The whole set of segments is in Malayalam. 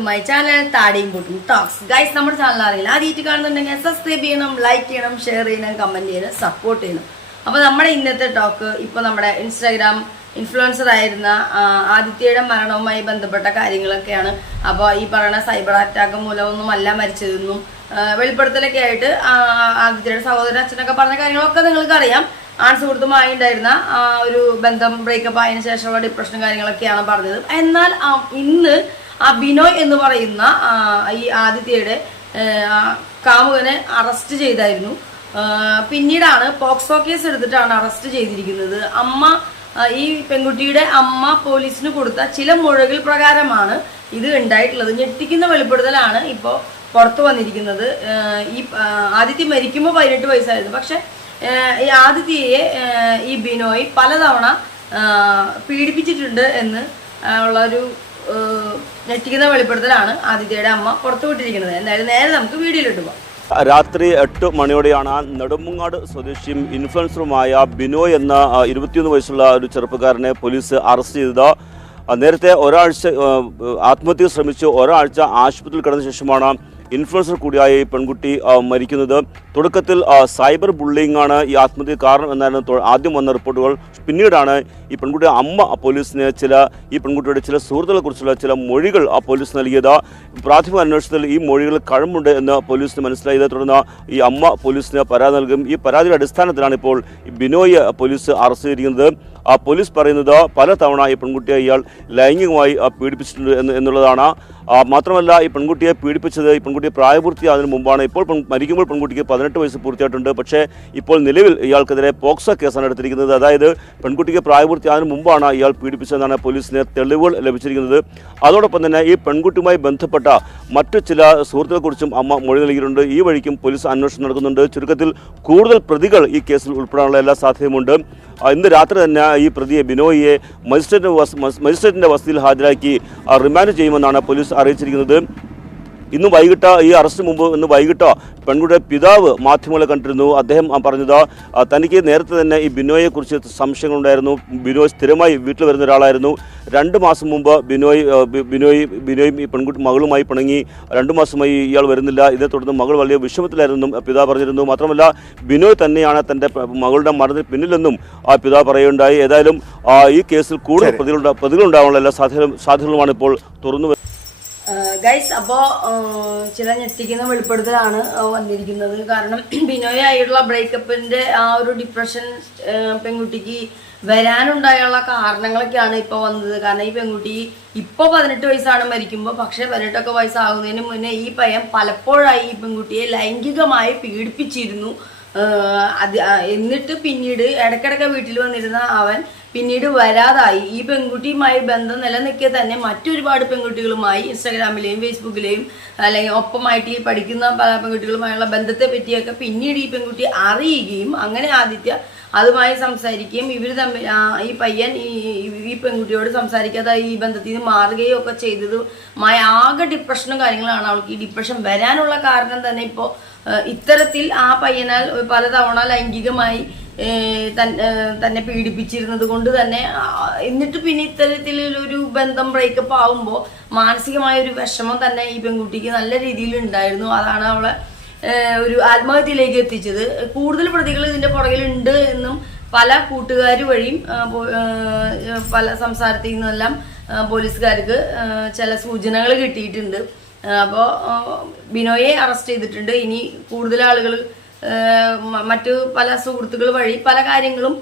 ടു മൈ ചാനൽ താടിയും പൊട്ടും ടോക്സ്. ഗൈസ്, നമ്മുടെ ചാനൽ അറിയില്ല ആദ്യമായിട്ട് കാണുന്നുണ്ടെങ്കിൽ സബ്സ്ക്രൈബ് ചെയ്യണം, ലൈക്ക് ചെയ്യണം, ഷെയർ ചെയ്യണം, കമന്റ് ചെയ്യണം, സപ്പോർട്ട് ചെയ്യണം. അപ്പോൾ നമ്മുടെ ഇന്നത്തെ ടോക്ക് ഇപ്പോൾ നമ്മുടെ ഇൻസ്റ്റാഗ്രാം ഇൻഫ്ലുവൻസർ ആയിരുന്ന ആദിത്യയുടെ മരണവുമായി ബന്ധപ്പെട്ട കാര്യങ്ങളൊക്കെയാണ്. അപ്പോൾ ഈ പറയുന്ന സൈബർ അറ്റാക്ക് മൂലമൊന്നുമല്ല മരിച്ചതെന്നും വെളിപ്പെടുത്തലൊക്കെ ആയിട്ട് ആദിത്യയുടെ സഹോദരൻ അച്ഛനൊക്കെ പറഞ്ഞ കാര്യങ്ങളൊക്കെ നിങ്ങൾക്ക് അറിയാം. സുഹൃത്തുമായി ഉണ്ടായിരുന്ന ഒരു ബന്ധം ബ്രേക്കപ്പ് ആയതിനു ശേഷമുള്ള ഡിപ്രഷനും കാര്യങ്ങളൊക്കെയാണ് പറഞ്ഞത്. എന്നാൽ ഇന്ന് ബിനോയ് എന്ന് പറയുന്ന ഈ ആദിത്യയുടെ കാമുകനെ അറസ്റ്റ് ചെയ്തായിരുന്നു. പിന്നീടാണ് പോക്സോ കേസ് എടുത്തിട്ടാണ് അറസ്റ്റ് ചെയ്തിരിക്കുന്നത്. ഈ പെൺകുട്ടിയുടെ അമ്മ പോലീസിന് കൊടുത്ത ചില മൊഴികൾ പ്രകാരമാണ് ഇത് ഉണ്ടായിട്ടുള്ളത്. ഞെട്ടിക്കുന്ന വെളിപ്പെടുത്തലാണ് ഇപ്പോൾ പുറത്തു വന്നിരിക്കുന്നത്. ഈ ആദിത്യ മരിക്കുമ്പോൾ 18 വയസ്സായിരുന്നു. പക്ഷെ ഈ ആദിത്യയെ ഈ ബിനോയ് പലതവണ പീഡിപ്പിച്ചിട്ടുണ്ട് എന്ന് ഉള്ളൊരു ഞെട്ടിക്കുന്ന വെളിപ്പെടുത്തലാണ് ആദിത്യയുടെ അമ്മ പുറത്തുവിട്ടിരിക്കുന്നത്. എന്തായാലും നേരെ നമുക്ക് വീഡിയോയിലിട്ട് പോകാം. രാത്രി 8 മണിയോടെയാണ് നെടുമങ്ങാട് സ്വദേശിയും ഇൻഫ്ലുവൻസറുമായ ബിനോയ് എന്ന 21 വയസ്സുള്ള ഒരു ചെറുപ്പക്കാരനെ പോലീസ് അറസ്റ്റ് ചെയ്തത്. നേരത്തെ ഒരാഴ്ച ആത്മഹത്യക്ക് ശ്രമിച്ച് ഒരാഴ്ച ആശുപത്രിയിൽ കിടന്ന ശേഷമാണ് ഇൻഫ്ലുവൻസർ കൂടിയായ ഈ പെൺകുട്ടി മരിക്കുന്നത്. തുടക്കത്തിൽ സൈബർ ബുള്ളിംഗ് ആണ് ഈ ആത്മഹത്യ കാരണം എന്നായിരുന്നു ആദ്യം വന്ന റിപ്പോർട്ടുകൾ. പിന്നീടാണ് ഈ പെൺകുട്ടിയുടെ അമ്മ പോലീസിന് ഈ പെൺകുട്ടിയുടെ ചില സുഹൃത്തുക്കളെ കുറിച്ചുള്ള ചില മൊഴികൾ പോലീസ് നൽകിയത്. പ്രാഥമിക അന്വേഷണത്തിൽ ഈ മൊഴികൾ കഴമ്പുണ്ട് എന്ന് പോലീസിന് മനസ്സിലായത്. തുടർന്ന് ഈ അമ്മ പോലീസിന് പരാതി നൽകും. ഈ പരാതിയുടെ അടിസ്ഥാനത്തിലാണ് ഇപ്പോൾ ബിനോയ് പോലീസ് അറസ്റ്റ് ചെയ്തിരിക്കുന്നത്. പോലീസ് പറയുന്നത് പലതവണ ഈ പെൺകുട്ടിയെ ഇയാൾ ലൈംഗികമായി പീഡിപ്പിച്ചിട്ടുണ്ട് എന്നുള്ളതാണ്. മാത്രമല്ല, ഈ പെൺകുട്ടിയെ പീഡിപ്പിച്ചത് ഈ പെൺകുട്ടിയെ പ്രായപൂർത്തിയാകുന്നതിന് മുമ്പാണ്. ഇപ്പോൾ മരിക്കുമ്പോൾ പെൺകുട്ടിക്ക് 18 വയസ്സ് പൂർത്തിയായിട്ടുണ്ട്. പക്ഷേ ഇപ്പോൾ നിലവിൽ ഇയാൾക്കെതിരെ പോക്സോ കേസാണ് എടുത്തിരിക്കുന്നത്. അതായത് പെൺകുട്ടിക്ക് പ്രായപൂർത്തിയാകുന്നതിന് മുമ്പാണ് ഇയാൾ പീഡിപ്പിച്ചതെന്നാണ് പോലീസിന് തെളിവുകൾ ലഭിച്ചിരിക്കുന്നത്. അതോടൊപ്പം തന്നെ ഈ പെൺകുട്ടിയുമായി ബന്ധപ്പെട്ട മറ്റു ചില സുഹൃത്തുക്കളെക്കുറിച്ചും അമ്മ മൊഴി നൽകിയിട്ടുണ്ട്. ഈ വഴിക്കും പോലീസ് അന്വേഷണം നടക്കുന്നുണ്ട്. ചുരുക്കത്തിൽ കൂടുതൽ പ്രതികൾ ഈ കേസിൽ ഉൾപ്പെടാനുള്ള എല്ലാ സാധ്യതയുമുണ്ട്. ഇന്ന് രാത്രി തന്നെ ഈ പ്രതിയെ ബിനോയിയെ മജിസ്ട്രേറ്റിന്റെ വസതിയിൽ ഹാജരാക്കി റിമാൻഡ് ചെയ്യുമെന്നാണ് പോലീസ് അറിയിച്ചിരിക്കുന്നത്. ഇന്ന് വൈകിട്ട് ഈ അറസ്റ്റ് മുമ്പ് ഇന്ന് വൈകിട്ട് പെൺകുട്ടിയുടെ പിതാവ് മാധ്യമങ്ങളെ കണ്ടിരുന്നു. അദ്ദേഹം പറഞ്ഞത് തനിക്ക് നേരത്തെ തന്നെ ഈ ബിനോയെക്കുറിച്ച് സംശയങ്ങളുണ്ടായിരുന്നു. ബിനോയ് സ്ഥിരമായി വീട്ടിൽ വരുന്ന ഒരാളായിരുന്നു. 2 മാസം മുമ്പ് ബിനോയും ഈ പെൺകുട്ടി മകളുമായി പിണങ്ങി. 2 മാസമായി ഇയാൾ വരുന്നില്ല. ഇതേ തുടർന്ന് മകൾ വലിയ വിഷമത്തിലായിരുന്നും പിതാവ് പറഞ്ഞിരുന്നു. മാത്രമല്ല, ബിനോയ് തന്നെയാണ് തൻ്റെ മകളുടെ മരണത്തിന് പിന്നിലെന്നും പിതാവ് പറയുകയുണ്ടായി. ഏതായാലും ഈ കേസിൽ കൂടുതൽ പ്രതികളുണ്ടാവാനുള്ള എല്ലാ സാധ്യതകളുമാണ് ഇപ്പോൾ തുറന്നു. ഗൈസ്, അപ്പോൾ ചില ഞെട്ടിക്കുന്ന വെളിപ്പെടുത്തലാണ് വന്നിരിക്കുന്നത്. കാരണം ബിനോയ് ആയിട്ടുള്ള ബ്രേക്കപ്പിന്റെ ഒരു ഡിപ്രഷൻ പെൺകുട്ടിക്ക് വരാനുണ്ടായുള്ള കാരണങ്ങളൊക്കെയാണ് ഇപ്പോൾ വന്നത്. കാരണം ഈ പെൺകുട്ടി ഇപ്പോൾ 18 വയസ്സാണ് മരിക്കുമ്പോൾ. പക്ഷേ 18 വയസ്സാകുന്നതിന് മുന്നേ ഈ പയ്യൻ പലപ്പോഴായി ഈ പെൺകുട്ടിയെ ലൈംഗികമായി പീഡിപ്പിച്ചിരുന്നു. എന്നിട്ട് പിന്നീട് ഇടയ്ക്കിടയ്ക്ക് വീട്ടിൽ വന്നിരുന്ന അവൻ പിന്നീട് വരാതായി. ഈ പെൺകുട്ടിയുമായി ബന്ധം നിലനിൽക്കെ തന്നെ മറ്റൊരുപാട് പെൺകുട്ടികളുമായി ഇൻസ്റ്റാഗ്രാമിലെയും ഫേസ്ബുക്കിലെയും അല്ലെങ്കിൽ ഒപ്പമായിട്ട് ഈ പഠിക്കുന്ന പല പെൺകുട്ടികളുമായുള്ള ബന്ധത്തെ പറ്റിയൊക്കെ പിന്നീട് ഈ പെൺകുട്ടി അറിയുകയും അങ്ങനെ ആദിത്യ അതുമായി സംസാരിക്കുകയും ഇവർ തമ്മിൽ ഈ പയ്യൻ ഈ പെൺകുട്ടിയോട് സംസാരിക്കാതെ ഈ ബന്ധത്തിൽ നിന്ന് മാറുകയും ഒക്കെ ചെയ്തതുമായ ആകെ ഡിപ്രഷനും കാര്യങ്ങളാണ്. അവൾക്ക് ഈ ഡിപ്രഷൻ വരാനുള്ള കാരണം തന്നെ ഇപ്പോൾ ഇത്തരത്തിൽ ആ പയ്യനാൽ പലതവണ ലൈംഗികമായി തന്നെ പീഡിപ്പിച്ചിരുന്നത് കൊണ്ട് തന്നെ. എന്നിട്ട് പിന്നെ ഇത്തരത്തിലൊരു ബന്ധം ബ്രേക്കപ്പ് ആവുമ്പോൾ മാനസികമായ ഒരു വിഷമം തന്നെ ഈ പെൺകുട്ടിക്ക് നല്ല രീതിയിൽ ഉണ്ടായിരുന്നു. അതാണ് അവളെ ഒരു ആത്മഹത്യയിലേക്ക് എത്തിച്ചത്. കൂടുതൽ പ്രതികൾ ഇതിന്റെ പുറകിലുണ്ട് എന്നും പല കൂട്ടുകാർ വഴിയും പല സംസാരത്തിൽ നിന്നെല്ലാം പോലീസുകാർക്ക് ചില സൂചനകൾ കിട്ടിയിട്ടുണ്ട്. അപ്പോൾ ബിനോയെ അറസ്റ്റ് ചെയ്തിട്ടുണ്ട്. ഇനി കൂടുതൽ ആളുകൾ മറ്റു പല സുഹൃത്തുക്കൾ വഴി പല കാര്യങ്ങളും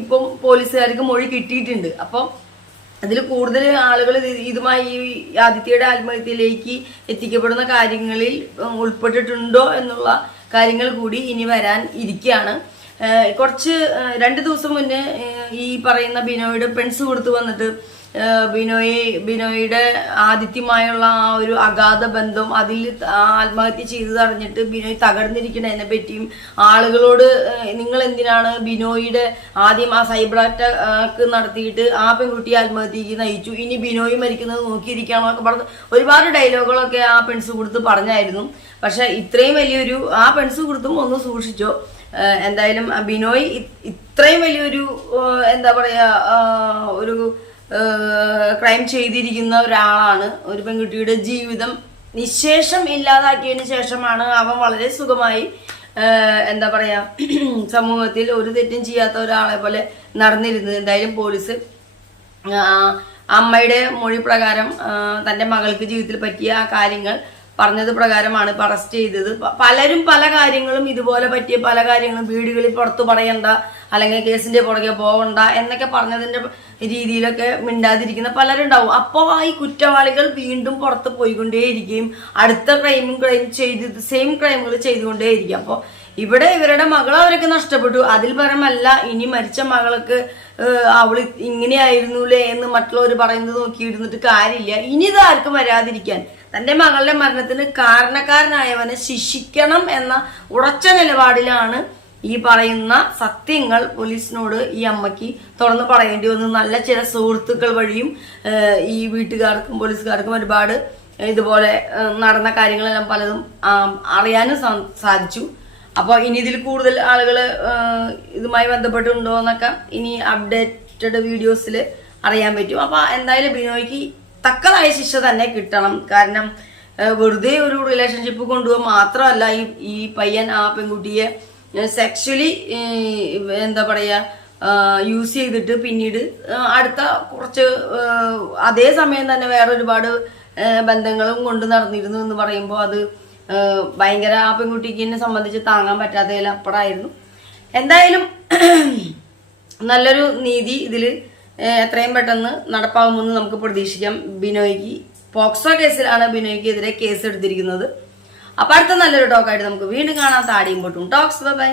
ഇപ്പം പോലീസുകാർക്ക് മൊഴി കിട്ടിയിട്ടുണ്ട്. അപ്പം അതിൽ കൂടുതൽ ആളുകൾ ഇതുമായി ഈ ആദിത്യയുടെ ആത്മഹത്യയിലേക്ക് എത്തിക്കപ്പെടുന്ന കാര്യങ്ങളിൽ ഉൾപ്പെട്ടിട്ടുണ്ടോ എന്നുള്ള കാര്യങ്ങൾ കൂടി ഇനി വരാൻ ഇരിക്കുകയാണ്. 2 ദിവസം മുന്നേ ഈ പറയുന്ന ബിനോയുടെ സുഹൃത്ത് വന്നിട്ട് ബിനോയുടെ ആദിത്യമായുള്ള ആ ഒരു അഗാധ ബന്ധം അതിൽ ആത്മഹത്യ ചെയ്തത് അറിഞ്ഞിട്ട് ബിനോയ് തകർന്നിരിക്കുന്നതിനെ പറ്റിയും ആളുകളോട് നിങ്ങൾ എന്തിനാണ് ബിനോയുടെ ആദ്യം ആ സൈബർ അറ്റാക്ക് നടത്തിയിട്ട് ആ പെൺകുട്ടിയെ ആത്മഹത്യക്ക് നയിച്ചു, ഇനി ബിനോയ് മരിക്കുന്നത് നോക്കിയിരിക്കുകയാണോ എന്നൊക്കെ പറഞ്ഞ് ഒരുപാട് ഡയലോഗുകളൊക്കെ ആ പെൺസുഹൃത്ത് പറഞ്ഞായിരുന്നു. പക്ഷെ ഇത്രയും വലിയൊരു ആ പെൺസുഹൃത്തും ഒന്ന് സൂക്ഷിച്ചോ. എന്തായാലും ബിനോയ് ഇത്രയും വലിയൊരു എന്താ പറയാ ഒരു ക്രൈം ചെയ്തിരിക്കുന്ന ഒരാളാണ്. ഒരു പെൺകുട്ടിയുടെ ജീവിതം നിശേഷം ഇല്ലാതാക്കിയതിന് ശേഷമാണ് അവൻ വളരെ സുഖമായി എന്താ പറയാ സമൂഹത്തിൽ ഒരു തെറ്റും ചെയ്യാത്ത ഒരാളെ പോലെ നടന്നിരുന്നത്. എന്തായാലും പോലീസ് അമ്മയുടെ മൊഴി പ്രകാരം തന്റെ മകൾക്ക് ജീവിതത്തിൽ പറ്റിയ ആ കാര്യങ്ങൾ പറഞ്ഞത് പ്രകാരമാണ് ഇപ്പൊ അറസ്റ്റ് ചെയ്തത്. പലരും പല കാര്യങ്ങളും ഇതുപോലെ പറ്റിയ പല കാര്യങ്ങളും വീടുകളിൽ പുറത്തു പറയണ്ട, അല്ലെങ്കിൽ കേസിന്റെ പുറകെ പോകണ്ട എന്നൊക്കെ പറഞ്ഞതിന്റെ രീതിയിലൊക്കെ മിണ്ടാതിരിക്കുന്ന പലരുണ്ടാവും. അപ്പോൾ ഈ കുറ്റവാളികൾ വീണ്ടും പുറത്ത് പോയിക്കൊണ്ടേയിരിക്കുകയും അടുത്ത ക്രൈം ചെയ്ത് സെയിം ക്രൈമുകൾ ചെയ്തുകൊണ്ടേയിരിക്കും. അപ്പോൾ ഇവിടെ ഇവരുടെ മകൾ അവരൊക്കെ നഷ്ടപ്പെട്ടു. അതിൽ പരമല്ല ഇനി മരിച്ച മകൾക്ക് അവള് ഇങ്ങനെയായിരുന്നുല്ലേ എന്ന് മറ്റുള്ളവർ പറയുന്നത് നോക്കിയിരുന്നിട്ട് കാര്യമില്ല. ഇനി ഇത് ആർക്കും വരാതിരിക്കാൻ തന്റെ മകളുടെ മരണത്തിന് കാരണക്കാരനായവനെ ശിക്ഷിക്കണം എന്ന ഉറച്ച നിലപാടിലാണ് ഈ പറയുന്ന സത്യങ്ങൾ പോലീസിനോട് ഈ അമ്മയ്ക്ക് തുറന്ന് പറയേണ്ടി വന്നു. നല്ല ചില സുഹൃത്തുക്കൾ വഴിയും ഈ വീട്ടുകാർക്കും പോലീസുകാർക്കും ഒരുപാട് ഇതുപോലെ നടന്ന കാര്യങ്ങളെല്ലാം പലതും അറിയാനും സാധിച്ചു. അപ്പോൾ ഇനി ഇതിൽ കൂടുതൽ ആളുകൾ ഇതുമായി ബന്ധപ്പെട്ടുണ്ടോ എന്നൊക്കെ ഇനി അപ്ഡേറ്റഡ് വീഡിയോസിൽ അറിയാൻ പറ്റും. അപ്പൊ എന്തായാലും ബിനോയ്ക്ക് തക്കതായ ശിക്ഷ തന്നെ കിട്ടണം. കാരണം വെറുതെ ഒരു റിലേഷൻഷിപ്പ് കൊണ്ടുപോകാൻ മാത്രമല്ല ഈ പയ്യൻ ആ പെൺകുട്ടിയെ സെക്ഷലി എന്താ പറയാ യൂസ് ചെയ്തിട്ട് പിന്നീട് അടുത്ത കുറച്ച് അതേ സമയം തന്നെ വേറെ ഒരുപാട് ബന്ധങ്ങളും കൊണ്ട് നടന്നിരുന്നു എന്ന് പറയുമ്പോൾ അത് ഭയങ്കര ആ പെൺകുട്ടിക്ക് എന്നെ സംബന്ധിച്ച് താങ്ങാൻ പറ്റാത്തതിൽ അപ്പുറമായിരുന്നു. എന്തായാലും നല്ലൊരു നീതി ഇതിൽ എത്രയും പെട്ടെന്ന് നടപ്പാകുമെന്ന് നമുക്ക് പ്രതീക്ഷിക്കാം. ബിനോയ്ക്ക് പോക്സോ കേസിലാണ് ബിനോയ്ക്കെതിരെ കേസ് എടുത്തിരിക്കുന്നത്. അപ്പൊ അടുത്ത നല്ലൊരു ടോക്കായിട്ട് നമുക്ക് വീണ്ടും കാണാം. താടിയും പൊട്ടും ടോക്സ്. ബൈ.